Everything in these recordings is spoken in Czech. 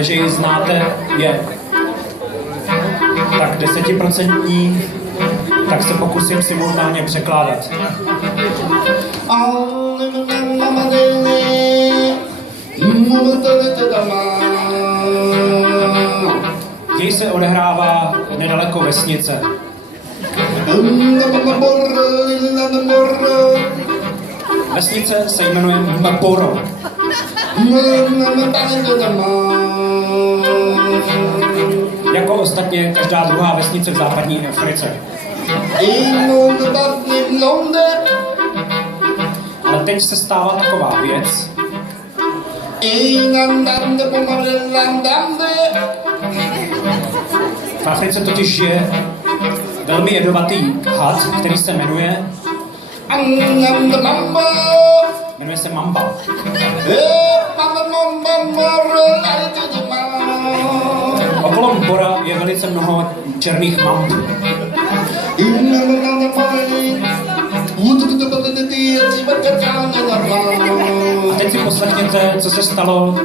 že ji znáte, je tak 10%, tak se pokusím simultánně překládat. Děj se odehrává nedaleko vesnice. Vesnice se jmenuje Mboro. Jako ostatně každá druhá vesnice v západní Africe. Ale teď se stává taková věc, v Africe totiž žije velmi jedovatý had, který se jmenuje se mamba. Okolo Mbora je velice mnoho černých mamb. A teď si poslechněte, co se stalo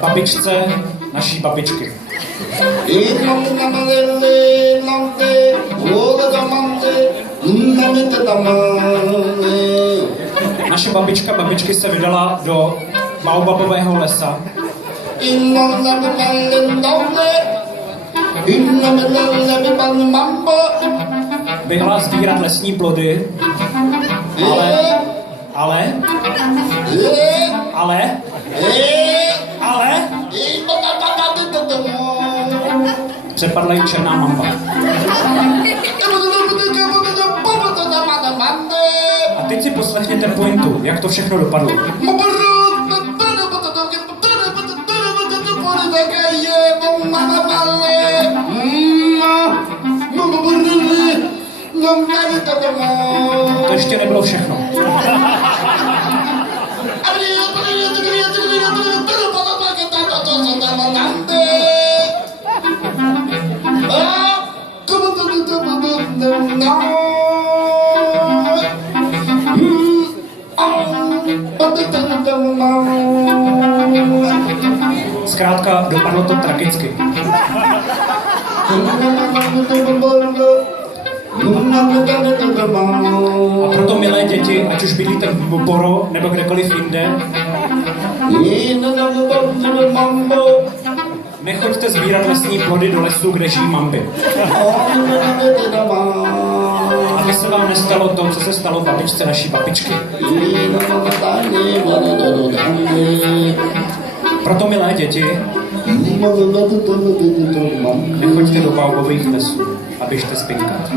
babičce naší babičky. Naše babičky se vydala do baobabového lesa. Byla sbírat lesní plody, ale přepadla jí černá mamba. A teď si poslechněte pointu, jak to všechno dopadlo. To ještě nebylo všechno. Zkrátka, dopadlo to tragicky. A proto, milé děti, ať už bydlíte v Mboro nebo kdekoliv jinde, nechoďte sbírat lesní plody do lesů, kde žijí mamby. Aby se vám nestalo to, co se stalo babičce naší babičky. Proto, milé děti, nechoďte do baobabových lesů a běžte spinkat.